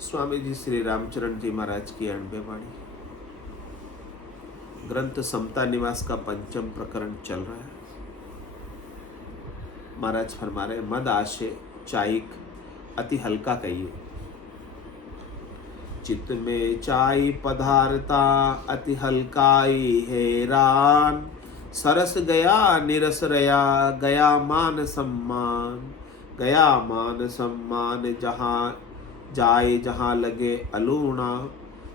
स्वामी जी श्री रामचरण जी महाराज की 98 वाणी। ग्रंथ समता निवास का पंचम प्रकरण चल रहा है। महाराज फरमा रहे, मद आशे चाइक अति हल्का कहिए, चित्त में चाई पदार्था अति हल्काई हैरान, सरस गया निरस रया गया मान सम्मान, गया मान सम्मान जहाँ जाए जहाँ लगे अलूणा,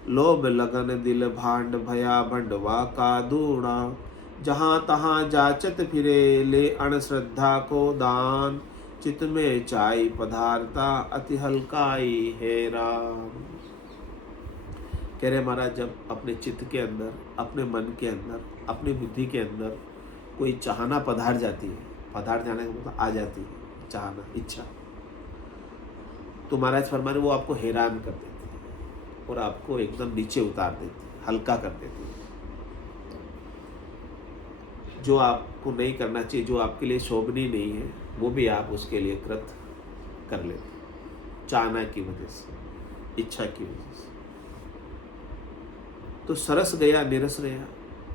लोभ लगन दिल भांड भया भंडवा का दूणा, जहाँ तहाँ जाचत फिरे ले अणश्रद्धा को दान, चित्त में चाई पदार्था अति हल्काई हैरान। कह रहे महाराज, जब अपने चित्त के अंदर, अपने मन के अंदर, अपनी बुद्धि के अंदर कोई चाहना पधार जाती है, पधार जाने का मतलब आ जाती है चाहना, इच्छा, तो महाराज फरमाने वो आपको हैरान कर देती है और आपको एकदम नीचे उतार देती है, हल्का कर देती है। जो आपको नहीं करना चाहिए, जो आपके लिए शोभनीय नहीं है, वो भी आप उसके लिए कृत कर लेते, चाहना की वजह से, इच्छा की वजह से। तो सरस गया निरस रहा,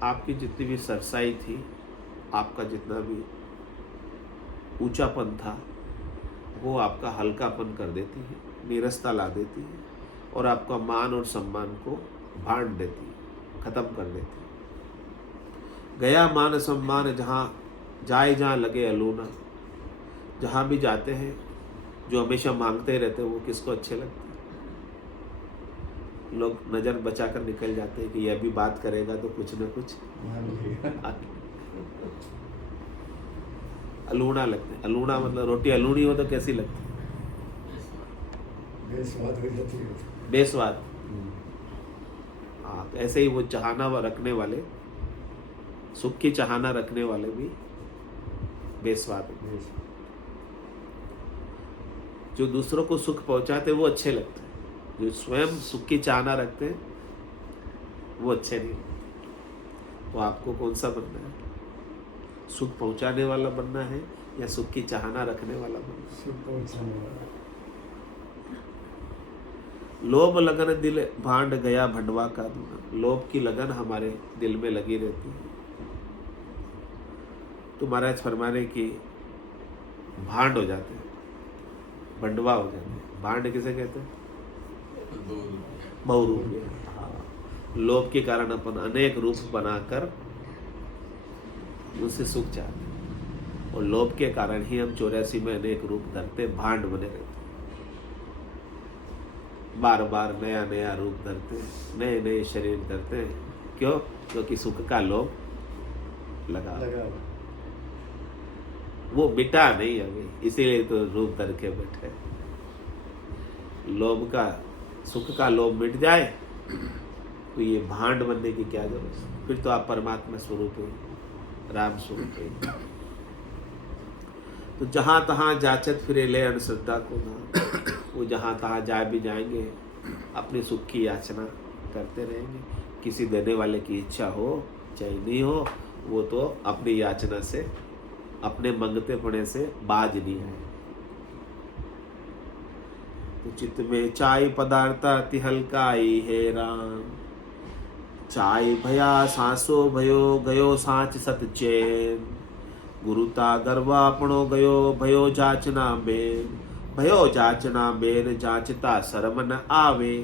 आपकी जितनी भी सरसाई थी, आपका जितना भी ऊंचापन था, वो आपका हल्कापन कर देती है, नीरसता ला देती है और आपका मान और सम्मान को भांड देती है, खत्म कर देती है। गया मान सम्मान जहाँ जाए जहाँ लगे अलूना, जहाँ भी जाते हैं जो हमेशा मांगते रहते हैं वो किसको अच्छे लगते हैं? लोग नज़र बचा कर निकल जाते हैं कि ये अभी बात करेगा तो कुछ न कुछ अलूना लगते हैं। अलूना मतलब रोटी अलूनी हो तो कैसी लगती है? बेस्वाद। हाँ, ऐसे ही वो चाहना रखने वाले, सुख की चाहना रखने वाले भी बेस्वाद। जो दूसरों को सुख पहुंचाते वो अच्छे लगते हैं, जो स्वयं सुख की चाहना रखते हैं वो अच्छे नहीं। तो आपको कौन सा बनना है? सुख पहुंचाने वाला बनना है या सुख की चाहना रखने वाला बनना है? सुख पहुंचाने वाला। लोभ लगन दिल भांड गया भंडवा का दूना। लोभ की लगन हमारे दिल में लगी रहती है, तो महाराज फरमाने की भांड हो जाते हैं, भंडवा हो जाते हैं। भांड किसे कहते हैं? बहुरूप। हाँ, लोभ के कारण अपन अनेक रूप बनाकर उससे सुख चाहते हैं, और लोभ के कारण ही हम 84 में अनेक रूप धरते, भांड बने रहते, बार बार नया नया रूप धरते, नए नए शरीर धरते। क्यों? क्योंकि सुख का लोभ लगा। वो मिटा नहीं अभी, इसीलिए तो रूप धर के बैठे। लोभ का, सुख का लोभ मिट जाए तो ये भांड बनने की क्या जरूरत है? फिर तो आप परमात्मा स्वरूप हो, राम स्वरूप हो। तो जहाँ तहाँ जाचत फिरे ले अणश्रद्धा को ना, वो जहाँ तहाँ जा भी जाएंगे, अपने सुख की याचना करते रहेंगे। किसी देने वाले की इच्छा हो चाहे नहीं हो, वो तो अपनी याचना से, अपने मंगते पड़े से बाज नहीं है। तो चित्त में चाय पदार्था अति हल्काई है राम, चाय भया सांसो भयो गयो सांच सत चैन, गुरुता गर्वा पणो गयो भयो जाचना बेन, भयो जाचना बेन जाचता शर्म न आवे,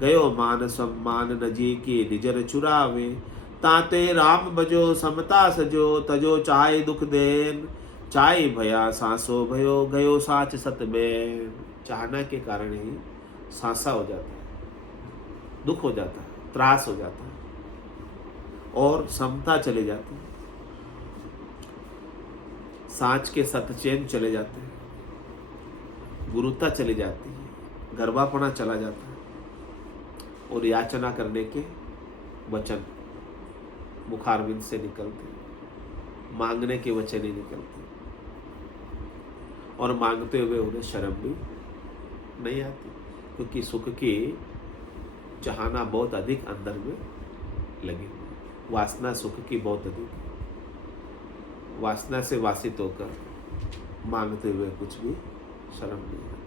गयो मान सम्मान नजी की निजर चुरावे, ताते राम बजो समता सजो तजो चाय दुख देन, चाय भया सांसो भयो गयो साच सत बेन। चाहना के कारण ही सांसा हो जाता है, दुख हो जाता है, त्रास हो जाता है और समता चले जाती है, सांच के सतचैन चले जाते हैं, गुरुता चली जाती है, गर्वापना चला जाता है, और याचना करने के वचन मुखारविंद से निकलते, मांगने के वचन ही निकलते, और मांगते हुए उन्हें शर्म भी नहीं आती, क्योंकि सुख की चाहना बहुत अधिक अंदर में लगी, वासना सुख की बहुत अधिक, वासना से वासित होकर मांगते हुए कुछ भी शर्म नहीं आती।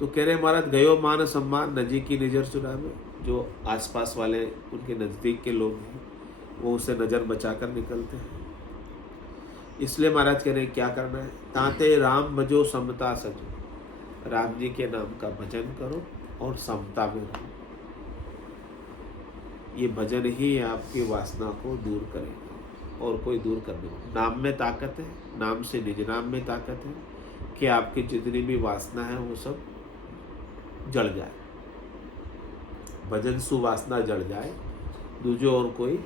तो कह रहे महाराज गयो मान सम्मान नजी की नज़र चुरावे। जो आसपास वाले उनके नज़दीक के लोग हैं वो उसे नज़र बचाकर निकलते हैं। इसलिए महाराज कह रहे क्या करना है, ताते राम भजो समता सजो, राम जी के नाम का भजन करो और समता में रहो। ये भजन ही आपकी वासना को दूर करेगा और कोई दूर करने को। नाम में ताकत है, नाम से निज नाम में ताकत है कि आपकी जितनी भी वासना है वो सब जड़ जाए, भजन सुवासना जड़ जाए, दूजे और कोई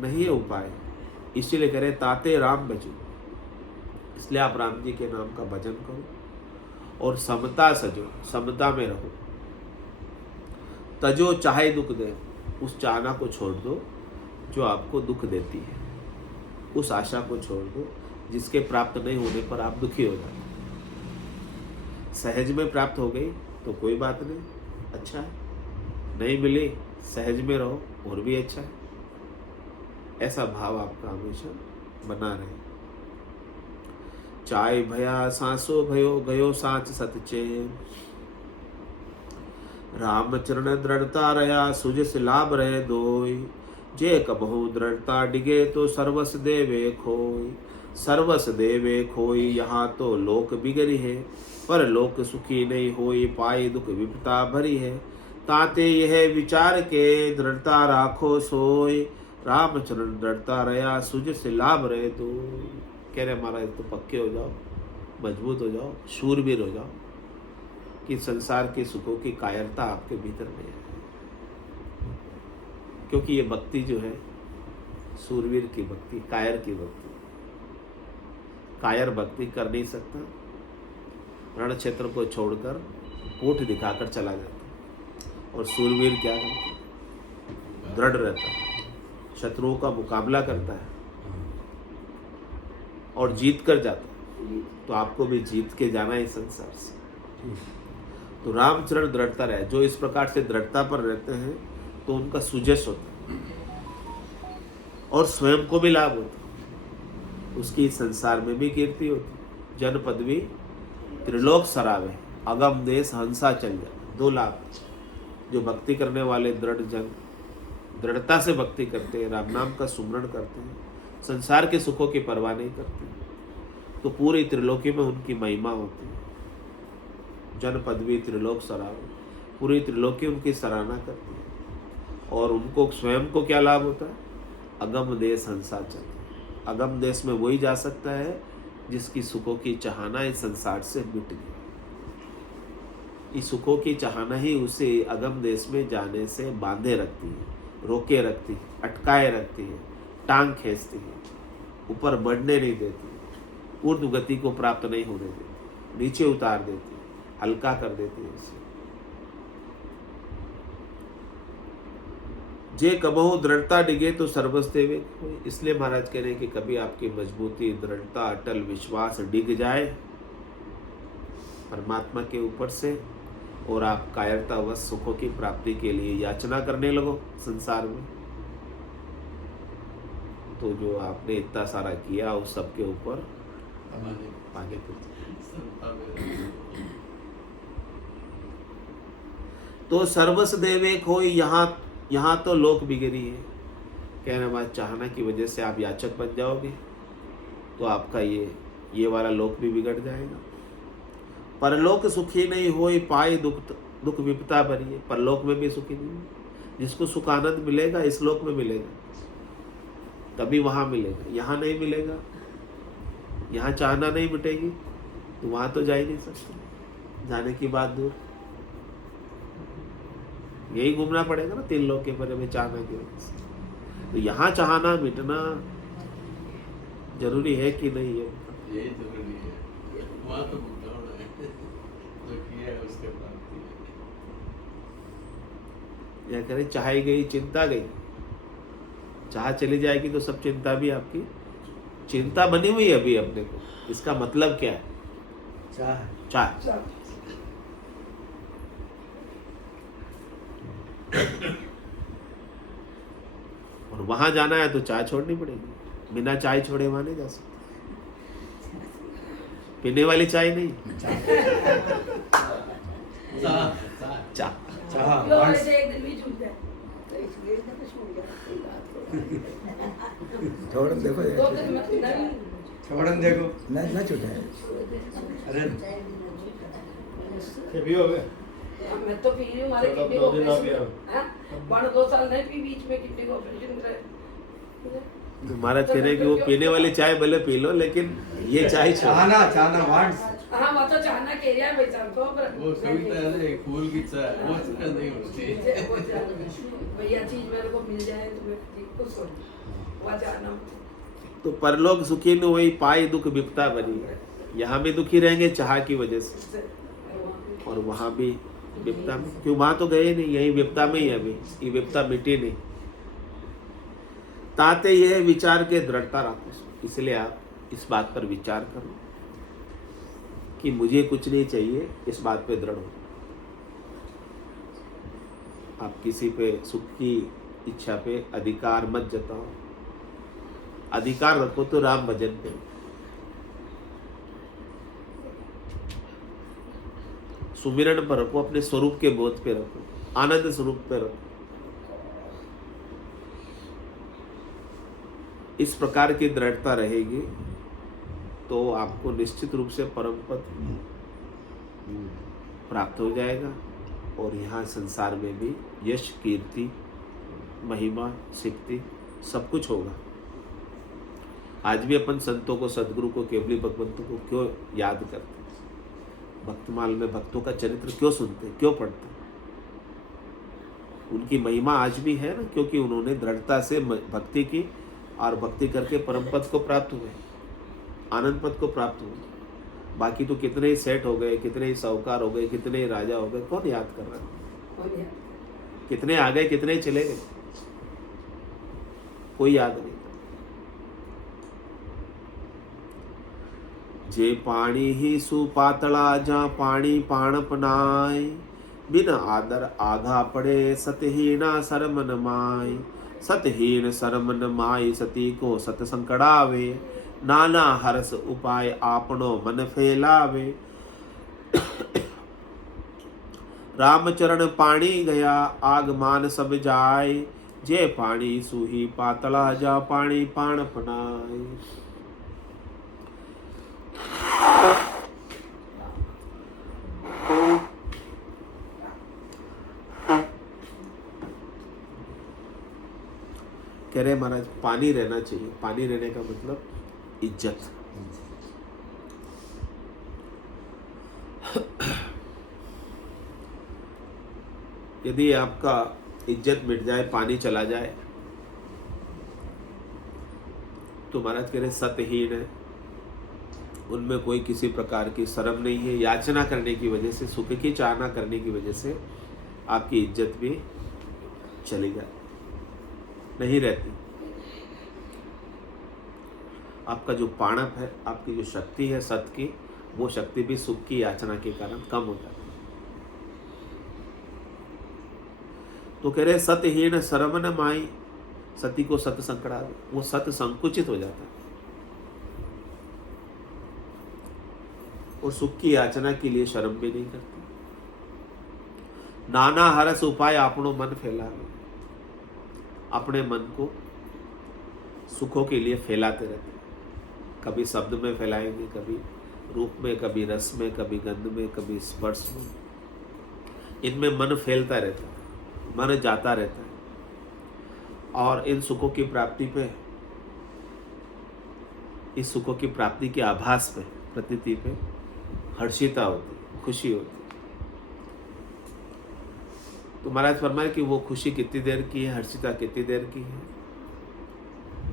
नहीं है उपाय। इसीलिए कह रहे ताते राम भजो, इसलिए आप राम जी के नाम का भजन करो और समता सजो, समता में रहो। तजो चाहे दुख दे, उस चाहना को छोड़ दो जो आपको दुख देती है, उस आशा को छोड़ दो जिसके प्राप्त नहीं होने पर आप दुखी हो जाते। सहज में प्राप्त हो गई तो कोई बात नहीं, अच्छा है, नहीं मिली सहज में रहो और भी अच्छा है। ऐसा भाव आपका हमेशा बना रहे। चाय भया सांसो भयो गयो सांच सतचे, राम चरण दृढ़ता रया सुजस लाभ रहे दोई, जे कबहु दृढ़ता डिगे तो सर्वस देवे खोई। सर्वस देवे खोई, यहाँ तो लोक बिगड़ी है, पर लोक सुखी नहीं होई, पाई दुख विपता भरी है। ताते यह विचार के दृढ़ता राखो सोई, रामचरण दृढ़ता रया सुजस लाभ रहे दोई। कह रहे महाराज तो पक्के हो जाओ, मजबूत हो जाओ, शूरवीर हो जाओ कि संसार के सुखों की कायरता आपके भीतर में है। क्योंकि ये भक्ति जो है शूरवीर की भक्ति, कायर की भक्ति। कायर भक्ति कर नहीं सकता, रण क्षेत्र को छोड़कर पीठ दिखाकर चला जाता, और शूरवीर क्या करता, दृढ़ रहता है, शत्रुओं का मुकाबला करता है और जीत कर जाता है। तो आपको भी जीत के जाना है संसार से। तो रामचरण दृढ़ता रहे, जो इस प्रकार से दृढ़ता पर रहते हैं तो उनका सुजस होता है और स्वयं को भी लाभ होता है, उसकी संसार में भी कीर्ति होती, जन पदवी त्रिलोक सरावे, अगम देश हंसा चल जाए। 2 लाभ। जो भक्ति करने वाले दृढ़ जन दृढ़ता से भक्ति करते हैं, राम नाम का सुमरण करते हैं, संसार के सुखों की परवाह नहीं करते, तो पूरी त्रिलोकी में उनकी महिमा होती है। जन पदवी त्रिलोक सरावे, पूरी त्रिलोकी उनकी सराहना करती है। और उनको स्वयं को क्या लाभ होता है, अगम देश हंसा चल। अगम देश में वही जा सकता है जिसकी सुखों की चाहना इस संसार से मिट गई। इस सुखों की चाहना ही उसे अगम देश में जाने से बांधे रखती है, रोके रखती है, अटकाए रखती है, टांग खींचती है, ऊपर बढ़ने नहीं देती, ऊर्ध्व गति को प्राप्त नहीं होने देती, नीचे उतार देती, हल्का कर देती है इसे। जे कबहु दृढ़ता डिगे तो सर्वस देवे खोई। इसलिए महाराज कह रहे हैं कि कभी आपकी मजबूती, दृढ़ता, अटल विश्वास डिग जाए परमात्मा के ऊपर से और आप कायरतावश सुखों की प्राप्ति के लिए याचना करने लगो संसार में, तो जो आपने इतना सारा किया उस सब के ऊपर आगे तो सर्वस देवे खोई। यहाँ तो लोक बिगड़ी है। कहने बाद चाहना की वजह से आप याचक बन जाओगे तो आपका ये वाला लोक भी बिगड़ जाएगा। परलोक सुखी नहीं होई, पाई दुख विपता भरी है। परलोक में भी सुखी नहीं है। जिसको सुख आनंद मिलेगा इस लोक में मिलेगा, तभी वहां मिलेगा, यहाँ नहीं मिलेगा। यहाँ चाहना नहीं मिटेगी तो वहां तो जा ही नहीं सकते, जाने की बात दूर। यही घूमना पड़ेगा ना 3 लोग के परे में चाहना की वजह से। तो यहाँ चाहना मिटना जरूरी है कि नहीं है? यही जरूरी है। वहाँ तो भुगतान है, जो किया है उसके प्राप्ति है। या करें चाहे गई चिंता गई, चाह चली जाएगी तो सब चिंता भी आपकी चिंता बनी हुई है अभी अपने को। इसका मतलब क्या है? चाह। और वहां जाना है तो चाय छोड़नी पड़ेगी। बिना चाय छोड़े वहां नहीं जा सकते। पीने वाली चाय नहीं, हाँ, क्यों once- ऐसे एक दिन भी छूट जाए तो इसलिए तो कुछ हो गया कोई बात को थोड़ा देखो दो दिन में नहीं थोड़ा देखो ना छूटे अरे ये भी हो गए मैं तो पी रही हूँ हमारे चलो, किडनी दो को दिन आप ऑपरेशन हैं बारह 2 साल नहीं पी बीच में किडनी को ऑपरेशन करे तो महाराज कह रहे हैं कि वो पीने वाली चाय भले पी लो, लेकिन ये चाय छोड़ो। चाहना वांट्स हाँ वो तो चाहना कह रहा है भाई साहब को पर वो सुविधा है ना, एक फूल की चाय वो चाय नहीं होती। भैया चीज मेरे को मिल जाए तो मैं ठीक खुश हो वहाँ जाना तो परलोक सुखी न वही पाई दुख विपता बनी। यहाँ भी दुखी रहेंगे चाह की वजह से, और वहाँ भी विपता में, क्यों वहाँ तो गए नहीं, यही विपता में ही है अभी, ये विपता मिटी नहीं। ताते यह विचार के दृढ़ता रखो, इसलिए आप इस बात पर विचार करो कि मुझे कुछ नहीं चाहिए, इस बात पे दृढ़ हो। आप किसी पे सुख की इच्छा पे अधिकार मत जताओ, अधिकार रखो तो राम भजन पे। सुमिरन पर रखो, अपने स्वरूप के बोध पे रखो, आनंद स्वरूप पे रखो। इस प्रकार की दृढ़ता रहेगी तो आपको निश्चित रूप से परम पद प्राप्त हो जाएगा, और यहाँ संसार में भी यश, कीर्ति, महिमा, सिद्धि सब कुछ होगा। आज भी अपन संतों को, सदगुरु को, केवली भगवंतों को क्यों याद करते हैं? भक्तमाल में भक्तों का चरित्र क्यों सुनते हैं, क्यों पढ़ते हैं? उनकी महिमा आज भी है ना, क्योंकि उन्होंने दृढ़ता से भक्ति की और भक्ति करके परम पद को प्राप्त हुए, आनंद पद को प्राप्त हुए। बाकी तो कितने ही सेठ हो गए, कितने ही साहूकार हो गए, कितने ही राजा हो गए, कौन याद कर रहा है? कितने आ गए, कितने ही चले गए, कोई याद नहीं। जे पाणी ही सुपातला जा पाणी पाण पनाय, बिन आदर आघा पड़े सतहीना सरमन माय। सतहीन सरमन माय सती को सत संकड़ावे, नाना हरस उपाय आपनो मन फैलावे। रामचरण पाणी गया आगमान सब जाय, जे पाणी सुही पातला जा पाणी पाण पनाय। कह रहे महाराज पानी रहना चाहिए। पानी रहने का मतलब इज्जत। यदि आपका इज्जत मिट जाए, पानी चला जाए, तो महाराज कह रहे सतहीन है, उनमें कोई किसी प्रकार की शर्म नहीं है। याचना करने की वजह से, सुख की चाहना करने की वजह से आपकी इज्जत भी चली जाए, नहीं रहती। आपका जो पाणप है, आपकी जो शक्ति है सत की, वो शक्ति भी सुख की याचना के कारण कम हो जाती है। तो कह रहे सतहीन शरम न माई, सती को सत संकड़ा, वो सत संकुचित हो जाता है। और सुख की याचना के लिए शर्म भी नहीं करती। नाना हरस उपाय आपनो मन फैलावे, अपने मन को सुखों के लिए फैलाते रहते हैं। कभी शब्द में फैलाएंगे, कभी रूप में, कभी रस में, कभी गंध में, कभी स्पर्श में। इनमें मन फैलता रहता है, मन जाता रहता है, और इन सुखों की प्राप्ति पे, इस सुखों की प्राप्ति के आभास पे, प्रतीति पे हर्षिता होती, खुशी होती। तो महाराज फरमाए कि वो खुशी कितनी देर की है, हर्षिता कितनी देर की है,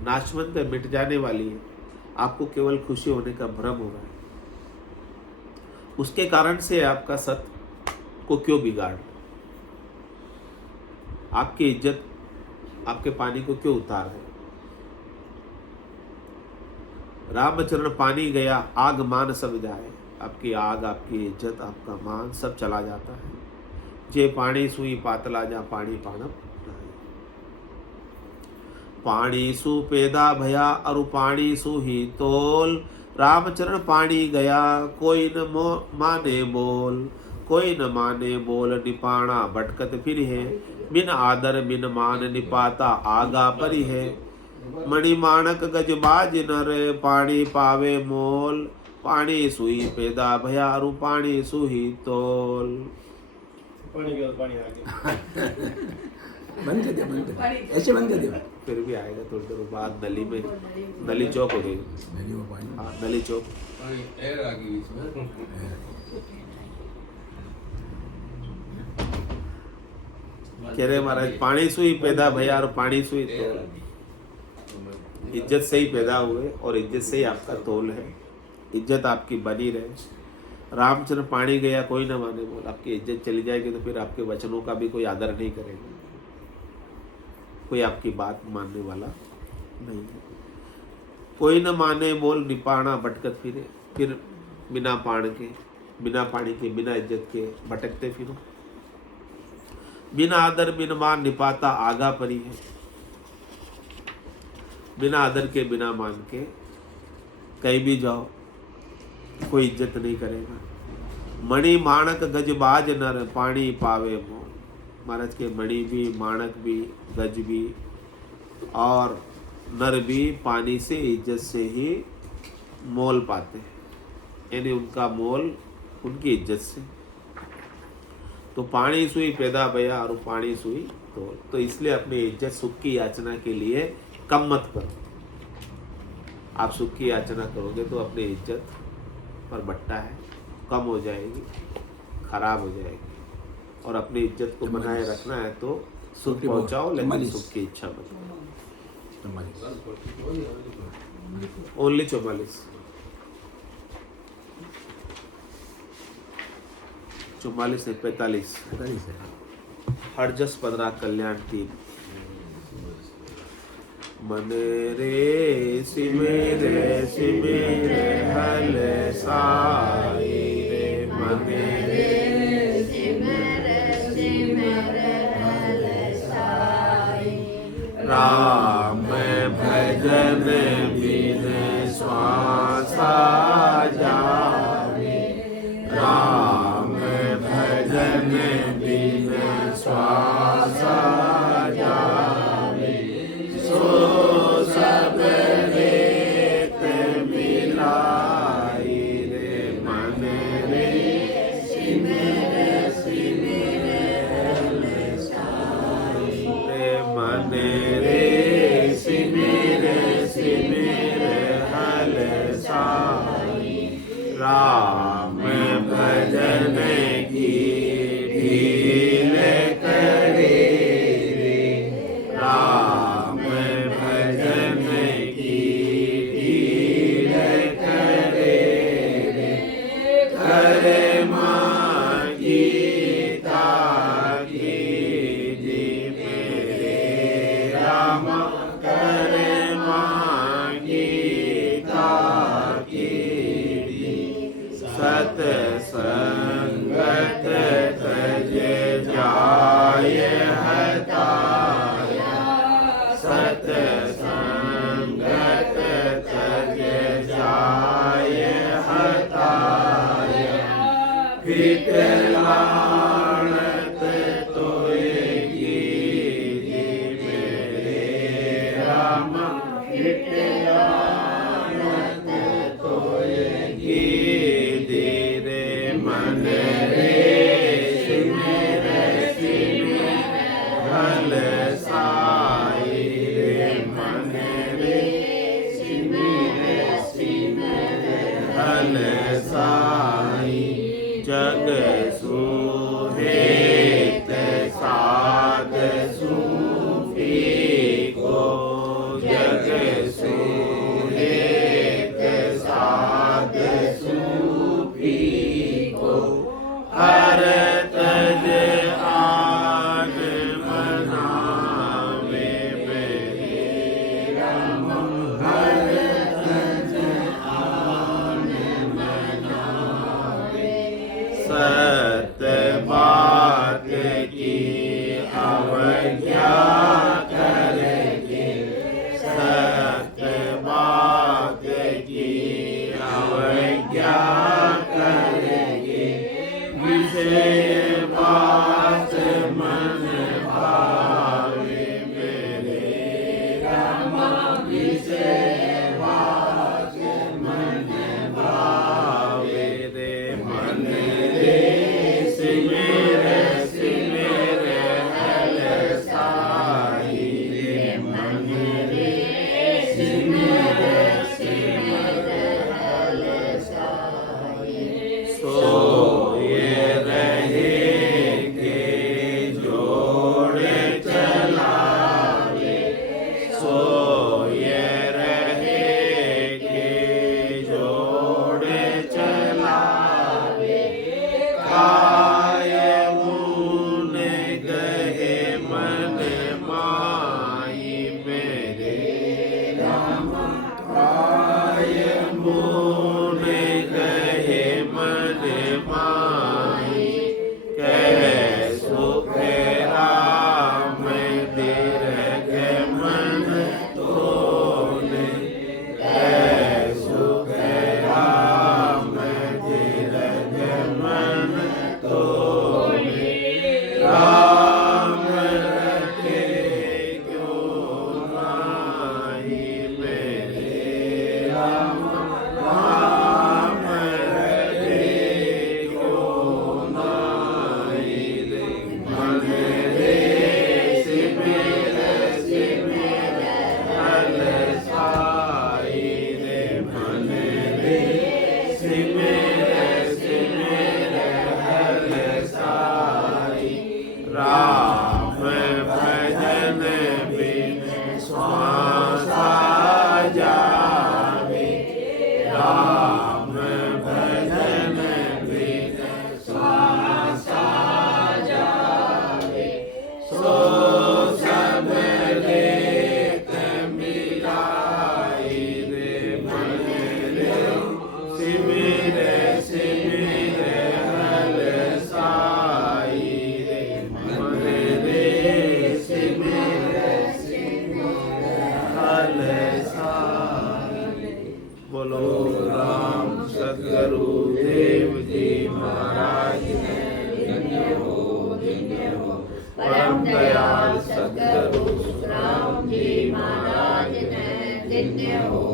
नाशवंत है, मिट जाने वाली है। आपको केवल खुशी होने का भ्रम हो रहा है। उसके कारण से आपका सत को क्यों बिगाड़, आपकी इज्जत, आपके पानी को क्यों उतार है? रामचरण पानी गया आग मान सब जाए, आपकी आग, आपकी इज्जत, आपका मान सब चला जाता है। जे पानी सुई पातला जा पानी पाणप, पानी सु पैदा भया अरु पानी सु ही तोल। रामचरण पानी गया कोई न माने बोल, कोई न माने बोल निपाणा भटकत फिर है। बिन आदर बिन मान निपाता आगा परि है। मणि माणक गज बाज नर पानी पावे मोल। पानी सुई पैदा भयारु पानी सुही तोल। पानी के बाद पानी आ गया। बंद कर दिया, ऐसे बंद कर दिया। फिर भी आएगा थोड़ी देर बाद। नली में नली चौक हो गई। हाँ नली चौक। पानी एयर आ गई इसमें। कह रहे महाराज पानी सुई पैदा भैया और पानी सुई तोल। इज्जत से ही पैदा हुए और इज्जत से ही आपका तोल है। इज्जत आपकी बनी रहे। रामचंद्र पानी गया कोई ना माने बोल। आपकी इज्जत चली जाएगी तो फिर आपके वचनों का भी कोई आदर नहीं करेगा। कोई आपकी बात मानने वाला नहीं है। कोई न माने बोल निपाणा भटकत फिरे। फिर बिना पान के बिना पानी के बिना इज्जत के भटकते फिरो। बिना आदर बिन मान निपाता आगा परी है। बिना आदर के बिना मान के कहीं भी जाओ कोई इज्जत नहीं करेगा। मणि माणक गजबाज नर पानी पावे मोल। महाराज के मणि भी माणक भी गज भी और नर भी पानी से इज्जत से ही मोल पाते हैं। यानी उनका मोल उनकी इज्जत से। तो पानी सुई पैदा भया और पानी सुई तो इसलिए अपनी इज्जत सुख की याचना के लिए कम मत करो। आप सुख की याचना करोगे तो अपनी इज्जत पर बट्टा है, कम हो जाएगी, खराब हो जाएगी। और अपनी इज्जत को बनाए रखना है तो सुख पहुंचाओ, लेकिन सुख की इच्छा मत करो। ओनली 44 44 नहीं 45 हरजस 15 कल्याण 3। मन रे सिमरे सिमरे हल साई रे। मन रे सिमरे सिमरे हल साई। राम भजन बिन श्वासा जावे। राम भजन बिन श्वासा जावे। सो सब रेत मिलाई रे। मन रे सिमरे सिमरे हल साई रे। मन रे सिमरे सिमरे हल साई। राम भजन की ढील करे रे। राम भजन की ढील करे रे। करे माँ गीता की जी मेरे राम। करे माँ गीता की सत संगत तज जाय हताया। सत संगत तज जाय हताया। फिट लानत तोएगी जी मेरे राम। फिट लानत तोएगी धीरे। मन रे सिमरे सिमरे हल साई रे। मन रे सिमरे सिमरे हल साई। जग सुहेत साध सूफी को। जग सुहेत साध सूफी को। हर तज आन मनावे मेरे राम। हर तज आन मनावे। सत बात की अवज्ञा करके। सत बात की अवज्ञा करके। विषय परम दयाल सद्गुरु सुखराम जी महाराज ने दिन्य हो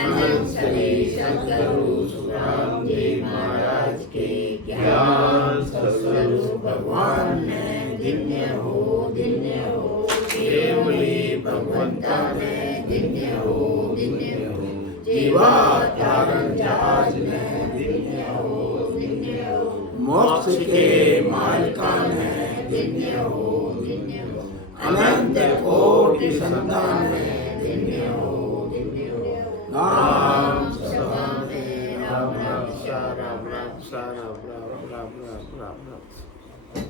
अनंत श्री सद्गुरु सुखराम जी महाराज के ज्ञान स्वरूप भगवान ने दिन्य हो केवली भगवंता ने दिन्य हो जीवा तारण जहाज ने दिन्य हो मोक्ष के मालिका ने दिन्य हो अनंत कोटि संतान ने दिन्य हो राम सभा में राम राम सा राम राम सा राम राम राम राम राम राम